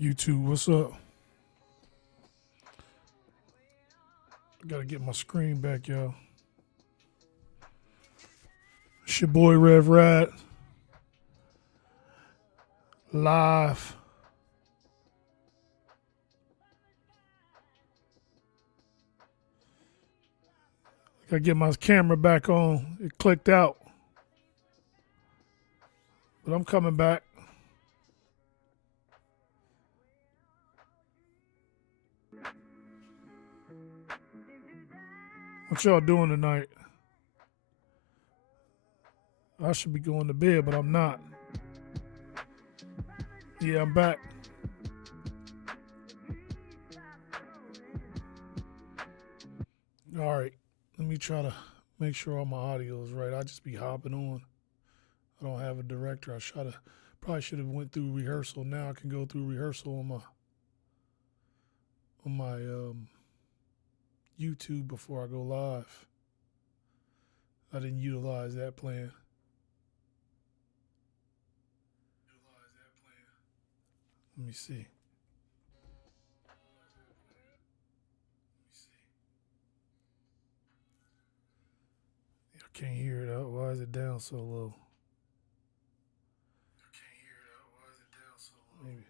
YouTube, what's up? I gotta get my screen back, y'all. It's your boy Revrad. Live. Gotta get my camera back on. It clicked out. But I'm coming back. What y'all doing tonight? I should be going to bed, but I'm not. Yeah, I'm back. All right. Let me try to make sure all my audio is right. I just be hopping on. I don't have a director. Probably should have went through rehearsal. Now I can go through rehearsal on my YouTube before I go live. I didn't utilize that plan. Let me see. I can't hear it out. Why is it down so low? Maybe.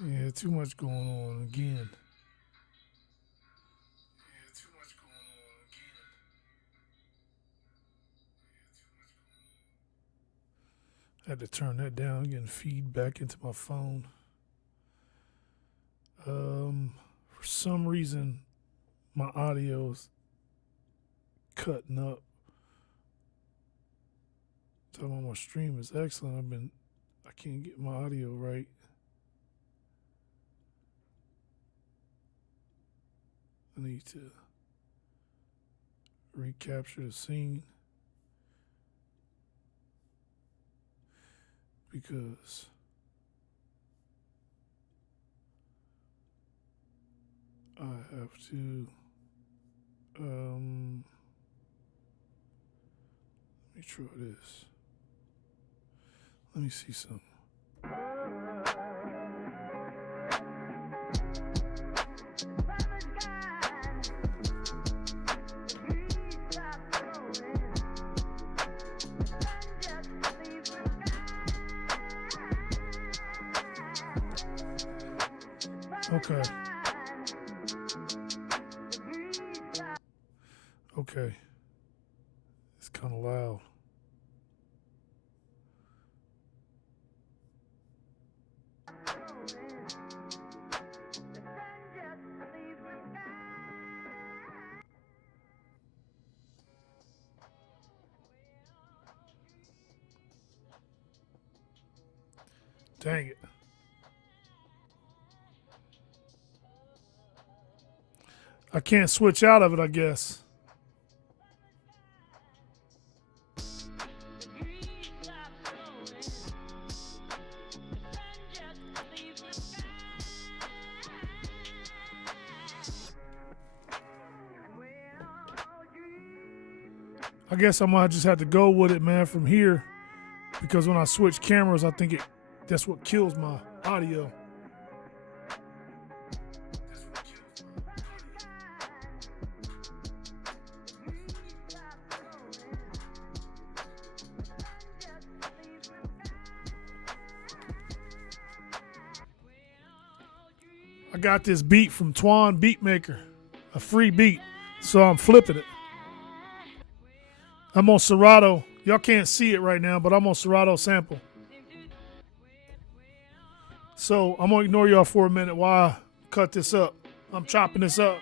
Yeah, too much going on again. I had to turn that down, getting feedback into my phone. For some reason, my audio's cutting up. Talking about my stream is excellent. I can't get my audio right. I need to recapture the scene because I have to let me try this. Let me see something. Okay. Okay. It's kind of loud. Dang it. I can't switch out of it, I guess. I guess I might just have to go with it, man, from here. Because when I switch cameras, I think that's what kills my audio. I got this beat from Twan Beatmaker, a free beat, so I'm flipping it. I'm on Serato. Y'all can't see it right now, but I'm on Serato sample. So I'm gonna ignore y'all for a minute while I cut this up. I'm chopping this up.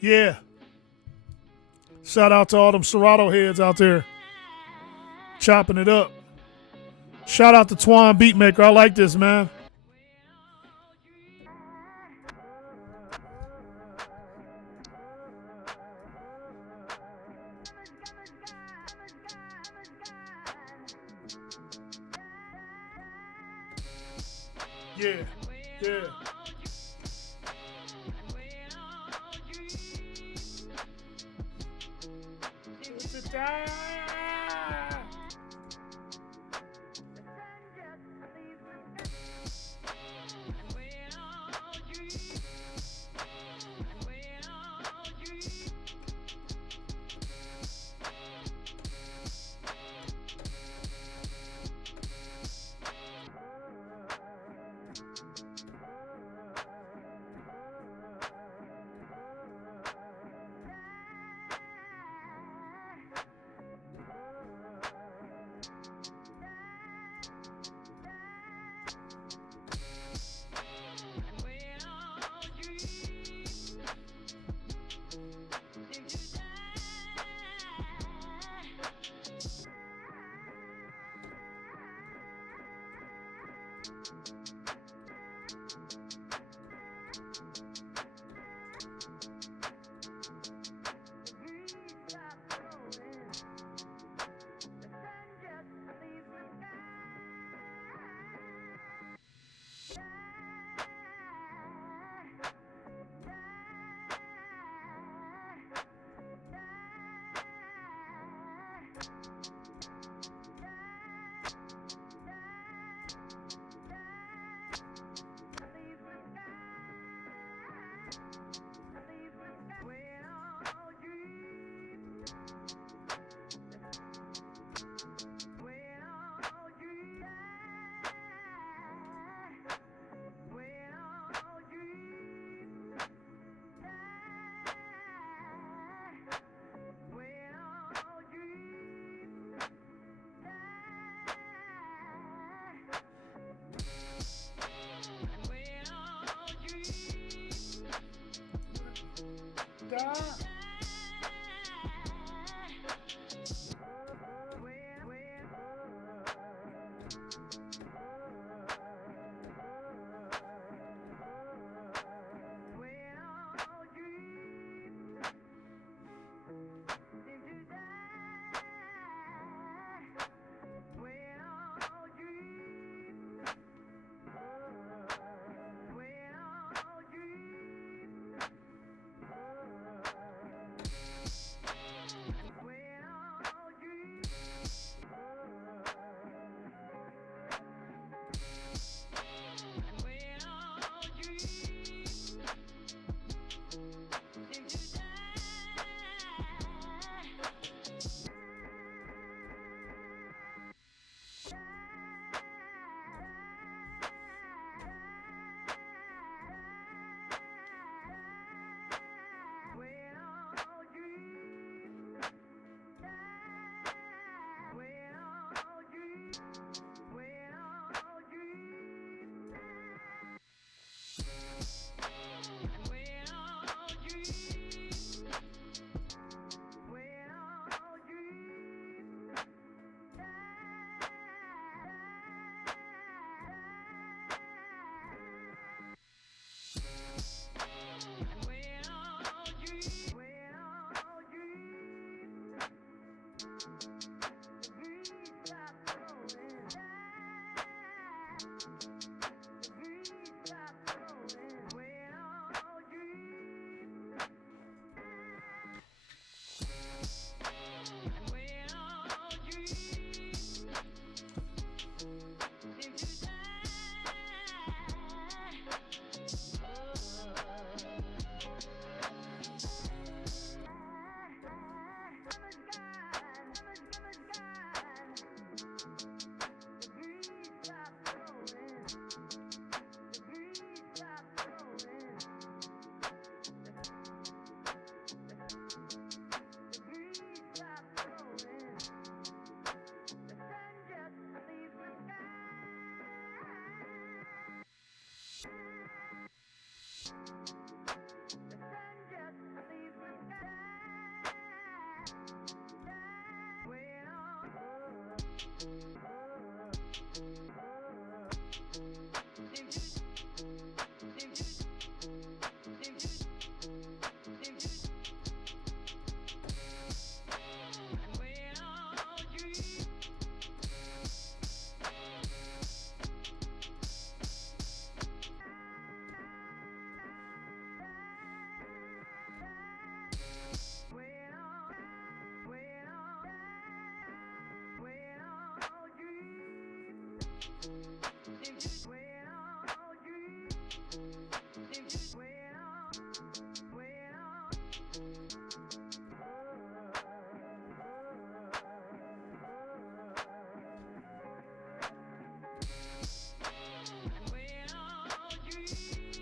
Yeah. Shout out to all them Serato heads out there chopping it up. Shout out to Twan Beatmaker. I like this, man. Yeah, yeah.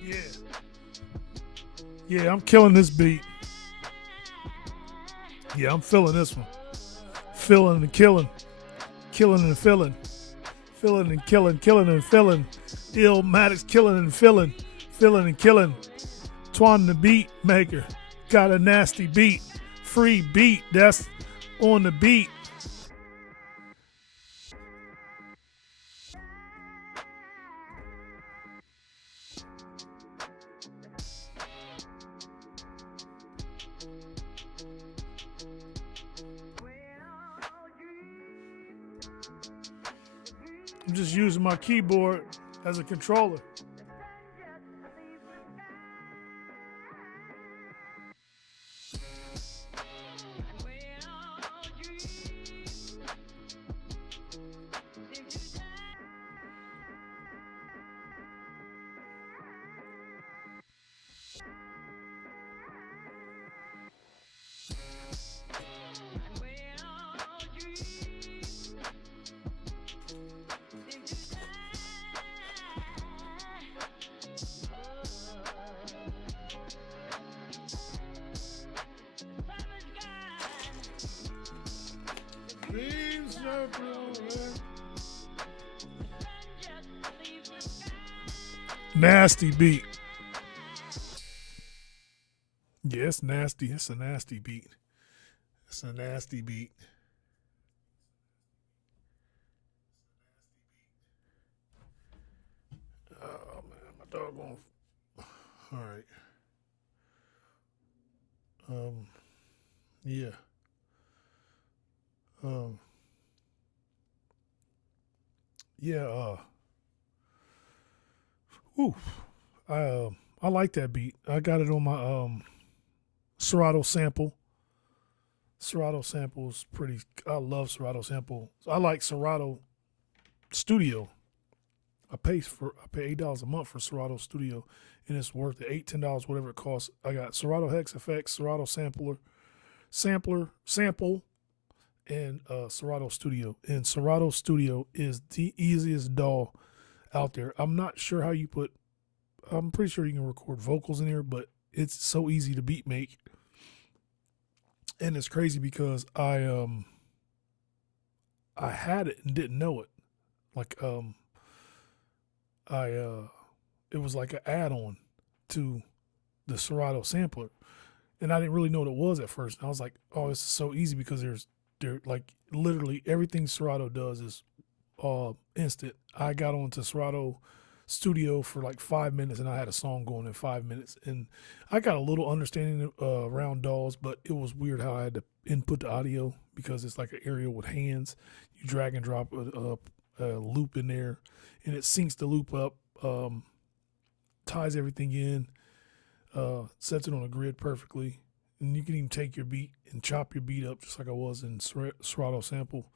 Yeah. Yeah, I'm killing this beat. Yeah, I'm feeling this one. Feeling and killing. Killing and feeling. Feeling and killing. Killing and feeling. Illmatic's killing and feeling. Feeling and killing. Twan the beat maker. Got a nasty beat. Free beat. That's on the beat. I'm just using my keyboard as a controller. Nasty beat. Yeah, it's nasty. It's a nasty beat. It's a nasty beat. Oh man, my dog won't. All right. Yeah. Um, yeah. Ooh. I like that beat. I got it on my Serato sample. Serato sample is pretty. I love Serato sample. I like Serato Studio. I pay $8 a month for Serato Studio, and it's worth it. $8, $10, whatever it costs. I got Serato Hex Effects, Serato Sample, and Serato Studio. And Serato Studio is the easiest DAW out there. I'm not sure how you put. I'm pretty sure you can record vocals in here, but it's so easy to beat make. And it's crazy because I had it and didn't know it. Like it was like an add-on to the Serato sampler, and I didn't really know what it was at first. And I was like, oh, this is so easy because there like literally everything Serato does is instant. I got onto Serato Studio for like 5 minutes, and I had a song going in 5 minutes, and I got a little understanding around DAWs, but it was weird how I had to input the audio because it's like an area with hands. You drag and drop a loop in there, and it syncs the loop up, ties everything in, sets it on a grid perfectly, and you can even take your beat and chop your beat up just like I was in Serato sample,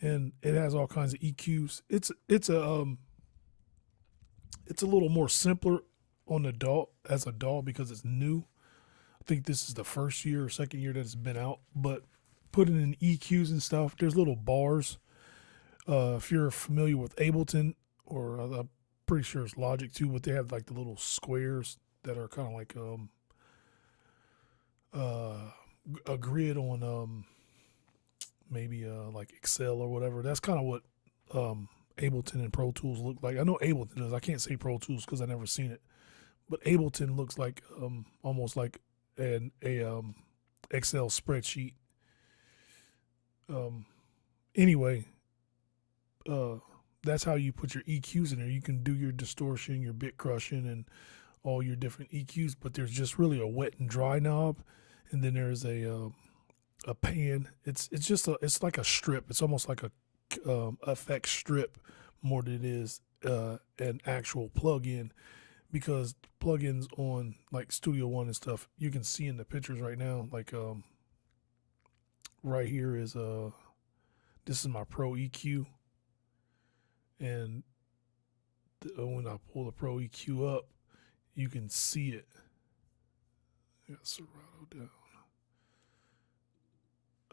and it has all kinds of EQs. It's a little more simpler on the DAW as a DAW because it's new. I think this is the first year or second year that it's been out, but putting in EQs and stuff, there's little bars. If you're familiar with Ableton, or I'm pretty sure it's Logic too, but they have like the little squares that are kind of like a grid on maybe like Excel or whatever. That's kind of what Ableton and Pro Tools look like. I know Ableton does. I can't say Pro Tools because I never seen it, but Ableton looks like almost like an Excel spreadsheet. Anyway, that's how you put your EQs in there. You can do your distortion, your bit crushing, and all your different EQs. But there's just really a wet and dry knob, and then there's a pan. It's like a strip. It's almost like a effect strip more than it is an actual plug-in, because plugins on like Studio One and stuff, you can see in the pictures right now. Like right here is this is my Pro EQ, and when I pull the Pro EQ up, you can see it. I got Serato down.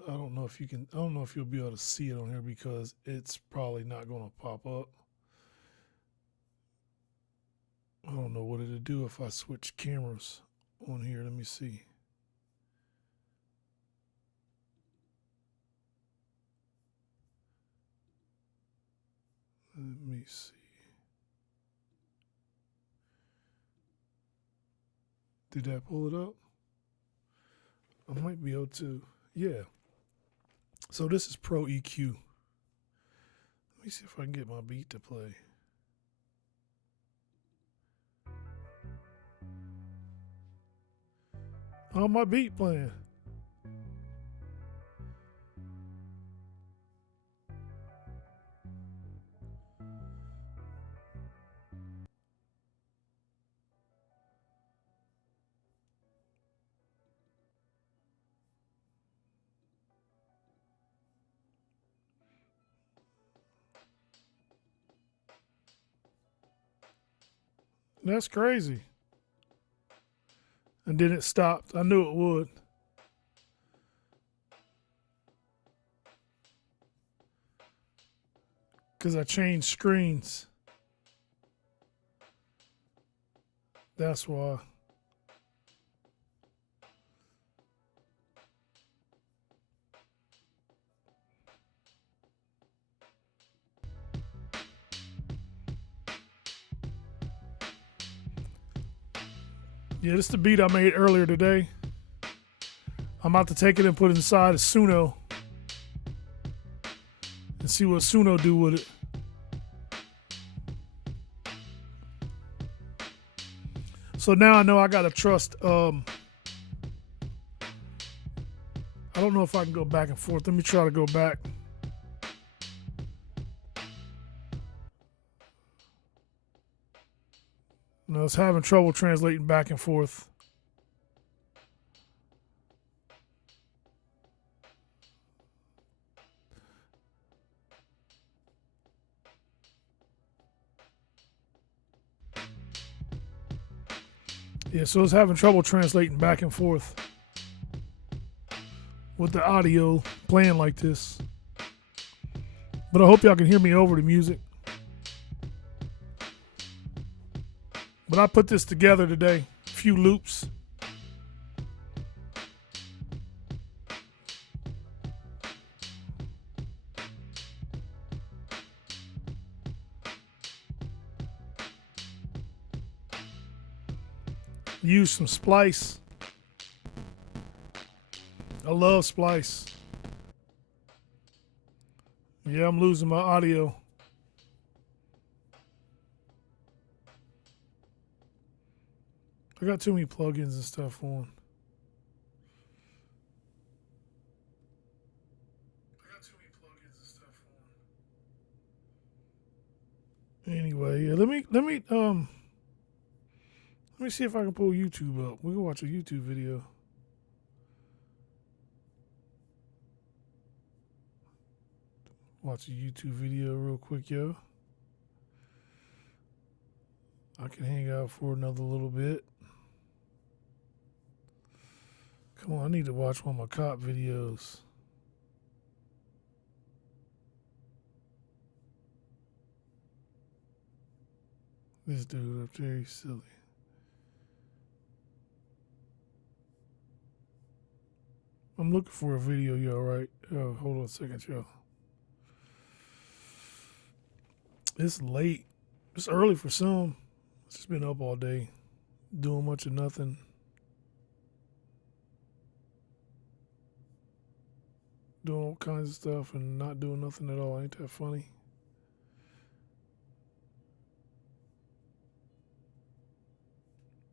I don't know if you can. I don't know if you'll be able to see it on here because it's probably not going to pop up. I don't know what it'll do if I switch cameras on here. Let me see. Let me see. Did that pull it up? I might be able to. Yeah. So this is Pro EQ. Let me see if I can get my beat to play. Oh, my beat playing. That's crazy. And then it stopped. I knew it would. Because I changed screens. That's why. Yeah, this is the beat I made earlier today. I'm about to take it and put it inside a Suno and see what Suno do with it. So now I know I gotta trust. I don't know if I can go back and forth. Let me try to go back. No, it's having trouble translating back and forth. Yeah, so it's having trouble translating back and forth with the audio playing like this. But I hope y'all can hear me over the music. But I put this together today. A few loops. Use some splice. I love splice. Yeah, I'm losing my audio. I got too many plugins and stuff on. Anyway, yeah, let me see if I can pull YouTube up. We can watch a YouTube video. Watch a YouTube video real quick, yo. I can hang out for another little bit. Come on, I need to watch one of my cop videos. This dude up there, he's silly. I'm looking for a video, yo, right? Hold on a second, yo. It's late. It's early for some. It's just been up all day. doing much of nothing. Doing all kinds of stuff and not doing nothing at all. Ain't that funny?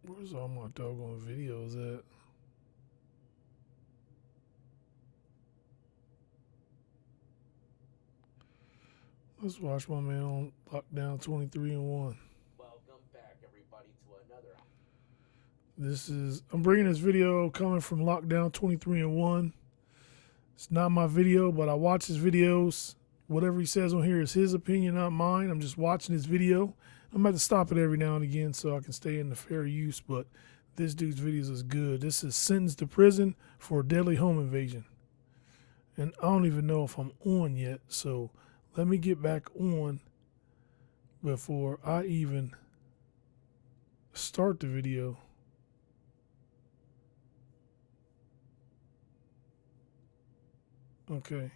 Where's all my doggone videos at? Let's watch my man on Lockdown 23 and 1. Welcome back, everybody, to another. I'm bringing this video coming from Lockdown 23 and 1. It's not my video, but I watch his videos. Whatever he says on here is his opinion, not mine. I'm just watching his video. I'm going to stop it every now and again so I can stay in the fair use, but this dude's videos is good. This is sentenced to prison for a deadly home invasion. And I don't even know if I'm on yet, so let me get back on before I even start the video. Okay.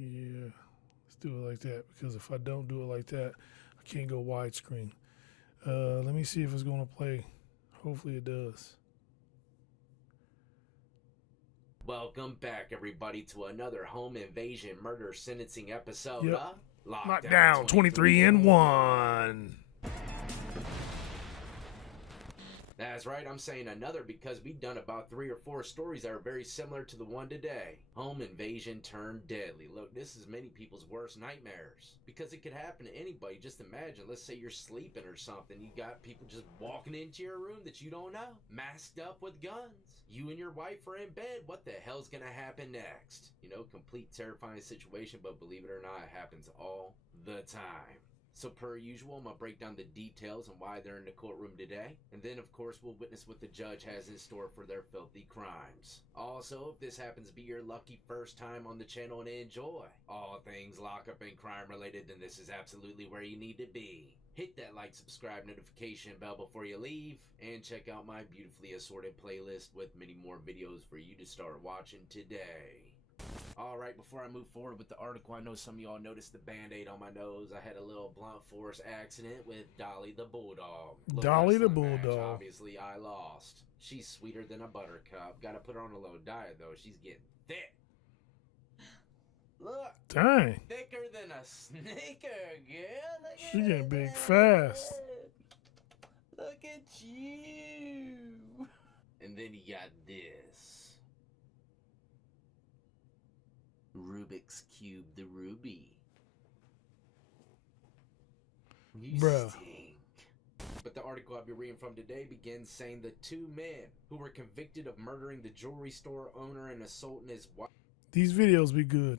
Yeah, let's do it like that, because if I don't do it like that, I can't go widescreen. Let me see if it's going to play. Hopefully it does. Welcome back, everybody, to another home invasion murder sentencing episode Yep. of Lockdown 23 and 1. That's right, I'm saying another because we've done about 3 or 4 stories that are very similar to the one today. Home invasion turned deadly. Look, this is many people's worst nightmares because it could happen to anybody. Just imagine, let's say you're sleeping or something. You got people just walking into your room that you don't know, masked up with guns. You and your wife are in bed. What the hell's gonna happen next? You know, complete terrifying situation, but believe it or not, it happens all the time. So per usual, I'm going to break down the details and why they're in the courtroom today. And then, of course, we'll witness what the judge has in store for their filthy crimes. Also, if this happens to be your lucky first time on the channel and enjoy all things lockup and crime related, then this is absolutely where you need to be. Hit that like, subscribe, notification bell before you leave, and check out my beautifully assorted playlist with many more videos for you to start watching today. Alright, before I move forward with the article, I know some of y'all noticed the band-aid on my nose. I had a little blunt force accident with Dolly the Bulldog. Dolly the Wrestling match, Bulldog. obviously, I lost. She's sweeter than a buttercup. Gotta put her on a little diet, though. She's getting thick. Look. Dang. Thicker than a sneaker, girl. Look She at getting big that. fast. Look at you. And then you got this. Rubik's Cube the Ruby. You Bruh. stink. But the article I'll be reading from today begins saying the 2 men who were convicted of murdering the jewelry store owner and assaulting his wife These videos be good.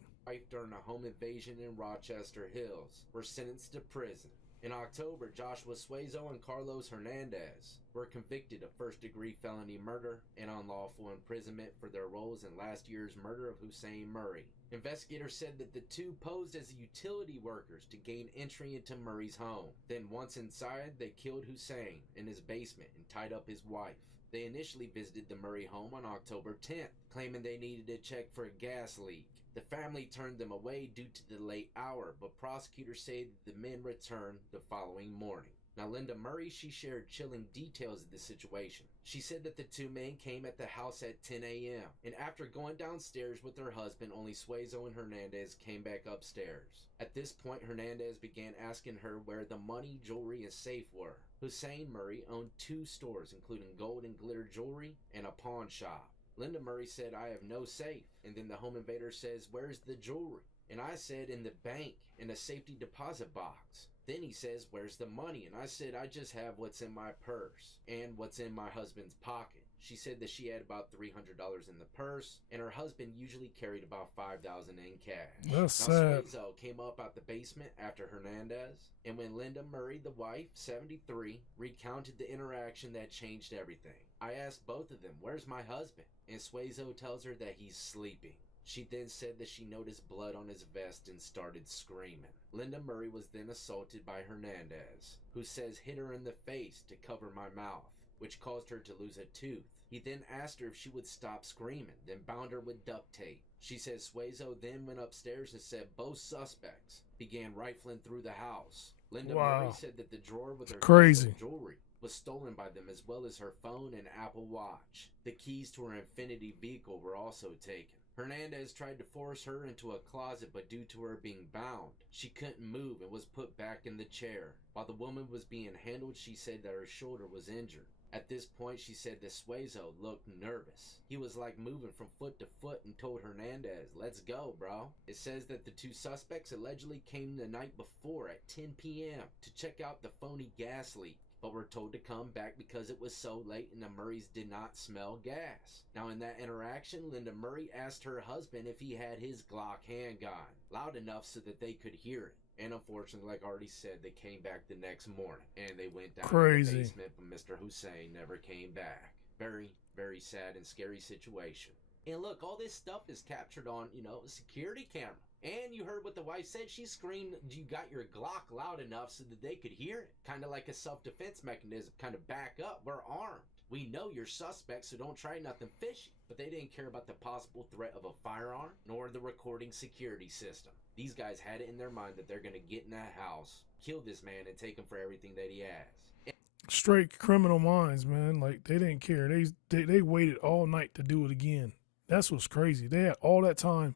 during a home invasion in Rochester Hills were sentenced to prison. In October, Joshua Suezo and Carlos Hernandez were convicted of first-degree felony murder and unlawful imprisonment for their roles in last year's murder of Hussein Murray. Investigators said that the 2 posed as utility workers to gain entry into Murray's home. Then once inside, they killed Hussein in his basement and tied up his wife. They initially visited the Murray home on October 10th, claiming they needed to check for a gas leak. The family turned them away due to the late hour, but prosecutors say that the men returned the following morning. Now, Linda Murray, she shared chilling details of the situation. She said that the 2 men came at the house at 10 a.m. and after going downstairs with her husband, only Suezo and Hernandez came back upstairs. At this point, Hernandez began asking her where the money, jewelry, and safe were. Hussein Murray owned 2 stores, including gold and glitter jewelry and a pawn shop. Linda Murray said, "I have no safe." And then the home invader says, "Where's the jewelry?" And I said, "In the bank, in a safety deposit box." Then he says, "Where's the money?" And I said, "I just have what's in my purse and what's in my husband's pocket." She said that she had about $300 in the purse, and her husband usually carried about $5,000 in cash. That's Now, sad. Suezo came up out the basement after Hernandez, and when Linda Murray, the wife, 73, recounted the interaction that changed everything. I asked both of them, "Where's my husband?" And Suezo tells her that he's sleeping. She then said that she noticed blood on his vest and started screaming. Linda Murray was then assaulted by Hernandez, who says, "Hit her in the face to cover my mouth." which caused her to lose a tooth. He then asked her if she would stop screaming, then bound her with duct tape. She said Suezo then went upstairs and said both suspects began rifling through the house. Linda Wow. Murray said that the drawer with her Crazy. custom jewelry was stolen by them, as well as her phone and Apple Watch. The keys to her Infinity vehicle were also taken. Hernandez tried to force her into a closet, but due to her being bound, she couldn't move and was put back in the chair. While the woman was being handled, she said that her shoulder was injured. At this point, she said that Suezo looked nervous. He was like moving from foot to foot and told Hernandez, "Let's go, bro." It says that the two suspects allegedly came the night before at 10 p.m. to check out the phony gas leak, but were told to come back because it was so late and the Murrays did not smell gas. Now in that interaction, Linda Murray asked her husband if he had his Glock handgun, loud enough so that they could hear it. And unfortunately, like I already said, they came back the next morning and they went down Crazy. to the basement, but Mr. Hussein never came back. Very, very sad and scary situation. And look, all this stuff is captured on, a security camera. And you heard what the wife said. She screamed, "You got your Glock," loud enough so that they could hear it. Kind of like a self-defense mechanism. Kind of back up. We're armed. We know you're suspects, so don't try nothing fishy. But they didn't care about the possible threat of a firearm, nor the recording security system. These guys had it in their mind that they're going to get in that house, kill this man, and take him for everything that he has. Straight criminal minds, man. Like, they didn't care. They waited all night to do it again. That's what's crazy. They had all that time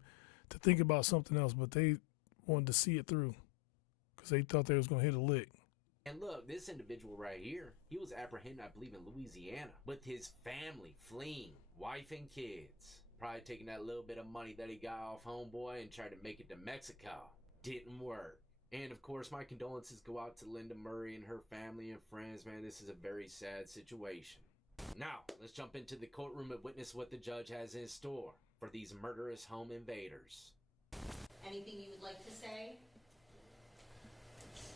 to think about something else, but they wanted to see it through because they thought they was going to hit a lick. And look, this individual right here, he was apprehended, I believe, in Louisiana with his family fleeing, wife and kids. Probably taking that little bit of money that he got off homeboy and tried to make it to Mexico. Didn't work. And of course, my condolences go out to Linda Murray and her family and friends. Man, this is a very sad situation. Now, let's jump into the courtroom and witness what the judge has in store for these murderous home invaders. Anything you would like to say?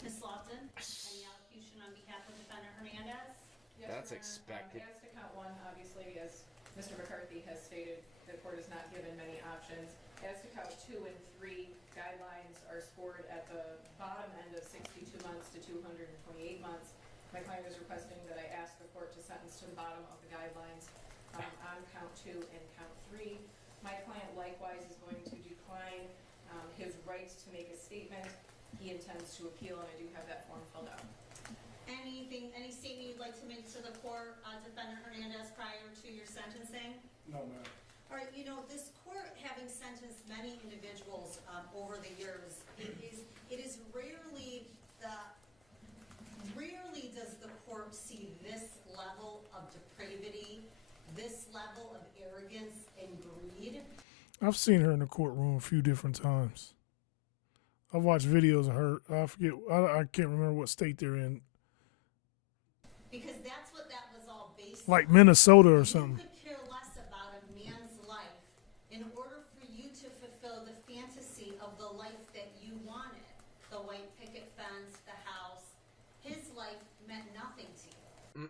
Ms. Slaughton, any allocution on behalf of Defendant Hernandez? Yes, That's Your Honor. expected. As to count one, obviously, as Mr. McCarthy has stated, the court is not given many options. As to count 2 and 3, guidelines are scored at the bottom end of 62 months to 228 months. My client is requesting that I ask the court to sentence to the bottom of the guidelines on count 2 and count 3. My client likewise is going to decline his right to make a statement. He intends to appeal, and I do have that form filled out. Any statement you'd like to make to the court, Defendant Hernandez, prior to your sentencing? No, man. All right, this court, having sentenced many individuals over the years, it is rarely does the court see this level of depravity, this level of arrogance and greed. I've seen her in the courtroom a few different times. I've watched videos of her. I can't remember what state they're in. Because that's what that was all based Like on. Minnesota or You something. could care less about a man's life in order for you to fulfill the fantasy of the life that you wanted. The white picket fence, the house. His life meant nothing to you.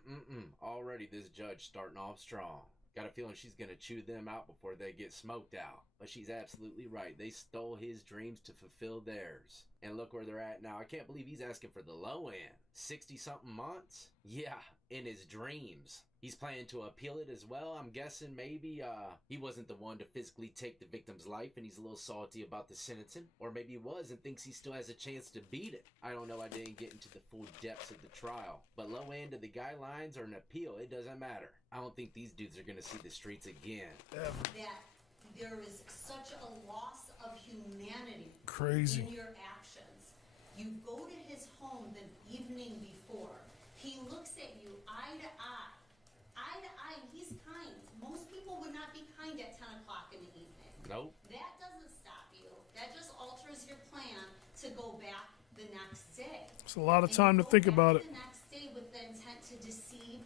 Already this judge starting off strong. Got a feeling she's going to chew them out before they get smoked out. But she's absolutely right. They stole his dreams to fulfill theirs. And look where they're at now. I can't believe he's asking for the low end. 60-something months? Yeah, in his dreams. He's planning to appeal it as well. I'm guessing maybe he wasn't the one to physically take the victim's life and he's a little salty about the sentencing. Or maybe he was and thinks he still has a chance to beat it. I don't know. I didn't get into the full depths of the trial. But low end of the guidelines or an appeal, it doesn't matter. I don't think these dudes are going to see the streets again. Ever. That there is such a loss of humanity Crazy. in your actions. You go to his home the evening before. He looks at you eye to eye. Eye to eye, and he's kind. Most people would not be kind at 10 o'clock in the evening. Nope. That doesn't stop you. That just alters your plan to go back the next day. It's a lot of And time you to go think back about it. The next day with the intent to deceive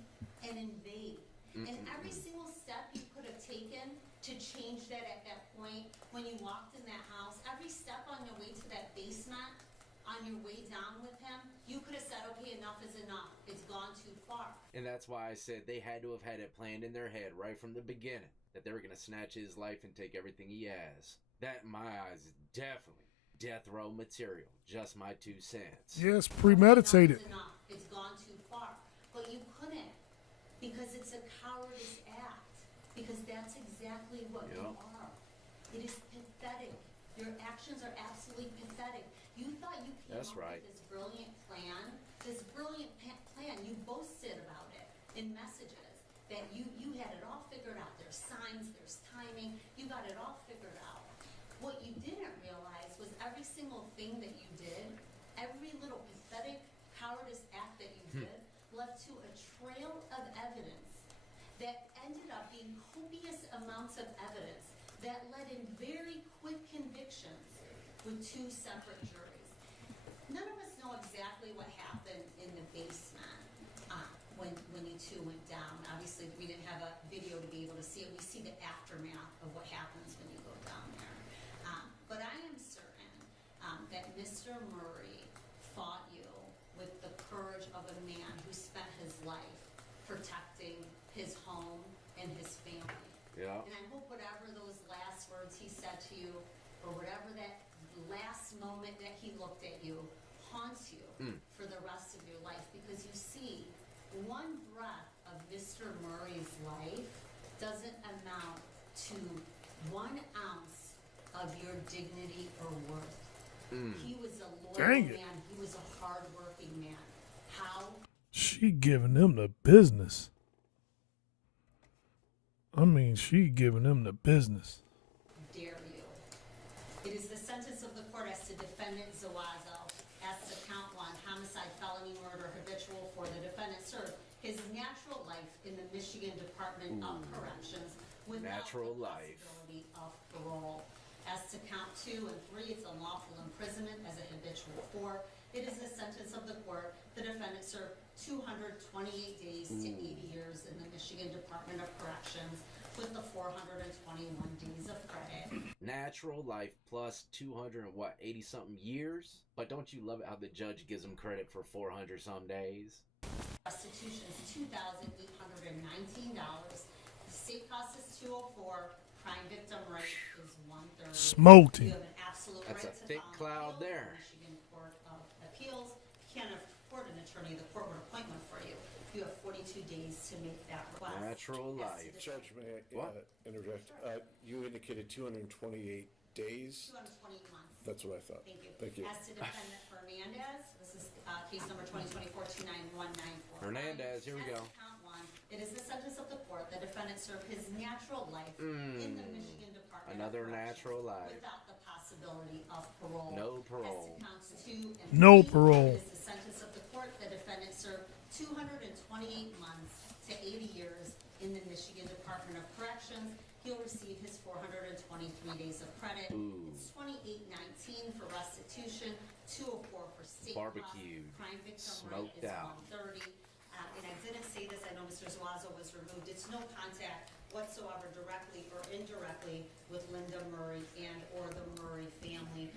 and invade. And every single step you could have taken to change that at that point when you walked in that house, every step on your way to that basement, on your way down with him, you could have said, okay, enough is enough. It's gone too far. And that's why I said they had to have had it planned in their head right from the beginning that they were going to snatch his life and take everything he has. That, in my eyes, is definitely death row material. Just my 2 cents. Yes, premeditated. Enough is enough. It's gone too far. But you couldn't, cowardice act, because that's exactly what you Yep. are. It is pathetic. Your actions are absolutely pathetic. You thought you came That's up right. with this brilliant plan. You boasted about it in messages that you had it all figured out. There's signs, there's timing. You got it all figured out. What you didn't realize was every single thing that you did, every little pathetic cowardice act that you did, led to a trail of evidence that ended up being copious amounts of evidence that led in very quick convictions with 2 separate juries. None of us know exactly what happened in the basement when you two went down. Obviously, we didn't have a video to be able to see it. We see the aftermath of what happens when you go down there. But I am certain that Mr. Murray fought you with the courage of a man who spent his life protecting his home and his family. Yeah. And I hope whatever those last words he said to you, or whatever that last moment that he looked at you, haunts you for the rest of your life. Because you see, one breath of Mr. Murray's life doesn't amount to 1 ounce of your dignity or worth. He was a loyal Dang it. man. He was a hardworking man. How She giving them the business. I mean, she giving them the business. dare you? It is the sentence of the court as to defendant Zawazo, as to count 1, homicide, felony murder, habitual for the defendant served his natural life in the Michigan Department of Corrections without Natural the life. possibility of parole. As to count 2 and 3, it's unlawful imprisonment as a habitual 4. It is the sentence of the court. The defendant served 228 days to 80 years in the Michigan Department of Corrections with the 421 days of credit. Natural life plus 80 something years. But don't you love it how the judge gives him credit for 400 some days? Restitution is $2,819. The state cost is $204. Crime victim rate is $130. Smoked You him. have an absolute That's right a to thick file an cloud appeal there. to the Michigan Court of Appeals. You can't afford an attorney. The court would appoint one for you. You have 42 days to make that request. Natural As to life. the- Judge, may I What? interject? You indicated 228 days. 220 months. That's what I thought. Thank you. Thank you. As to defendant Hernandez, this is case number 2024-29194. Hernandez, here we go. As to count 1, it is the sentence of the court. The defendant served his natural life in the Michigan Department Another of Corrections natural life. without the possibility of parole. No parole. As to counts 2 and No 3, parole. it is the sentence of the court. The defendant served 228 months to 80 years in the Michigan Department of Corrections. He'll receive his 423 days of credit. Ooh. It's $28.19 for restitution, $204 for state Barbecued, costs. Crime victim smoked rate is out. $130. And I didn't say this, I know Mr. Zuazo was removed. It's no contact whatsoever directly or indirectly with Linda Murray and or the Murray family.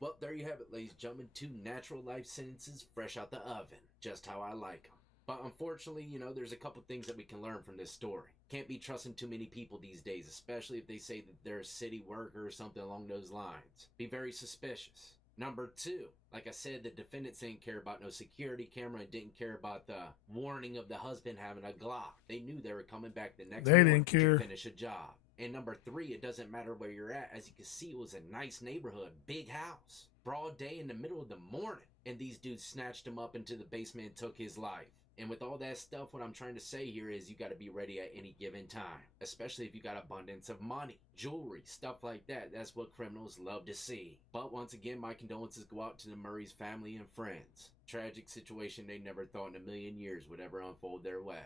Well, there you have it, ladies and gentlemen. 2 natural life sentences fresh out the oven. Just how I like them. But unfortunately, there's a couple things that we can learn from this story. Can't be trusting too many people these days, especially if they say that they're a city worker or something along those lines. Be very suspicious. Number 2, like I said, the defendants didn't care about no security camera and didn't care about the warning of the husband having a Glock. They knew they were coming back the next They morning didn't care. to finish a job. And number 3, it doesn't matter where you're at. As you can see, it was a nice neighborhood, big house, broad day in the middle of the morning. And these dudes snatched him up into the basement and took his life. And with all that stuff, what I'm trying to say here is you got to be ready at any given time, especially if you got abundance of money, jewelry, stuff like that. That's what criminals love to see. But once again, my condolences go out to the Murray's family and friends. Tragic situation they never thought in a million years would ever unfold their way.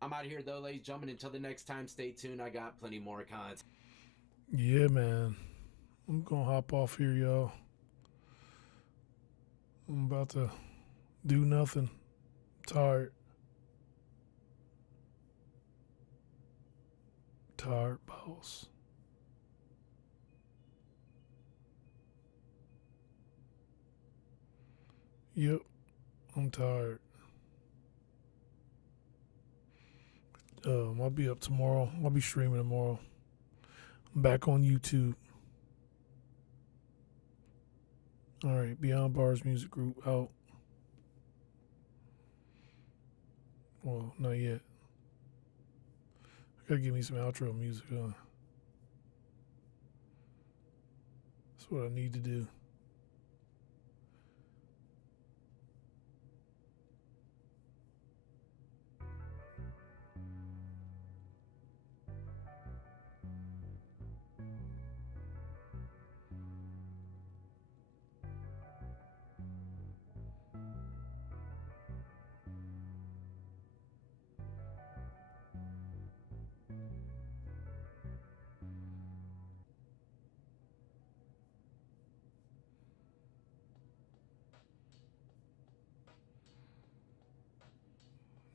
I'm out of here though, ladies and gentlemen. Until the next time, stay tuned. I got plenty more content. Yeah, man. I'm gonna hop off here, y'all. I'm about to do nothing. Tired. Tired, boss. Yep, I'm tired. I'll be up tomorrow. I'll be streaming tomorrow. I'm back on YouTube. All right, Beyond Bars Music Group out. Well, not yet. Gotta give me some outro music on. That's what I need to do.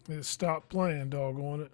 It stopped playing, doggone it.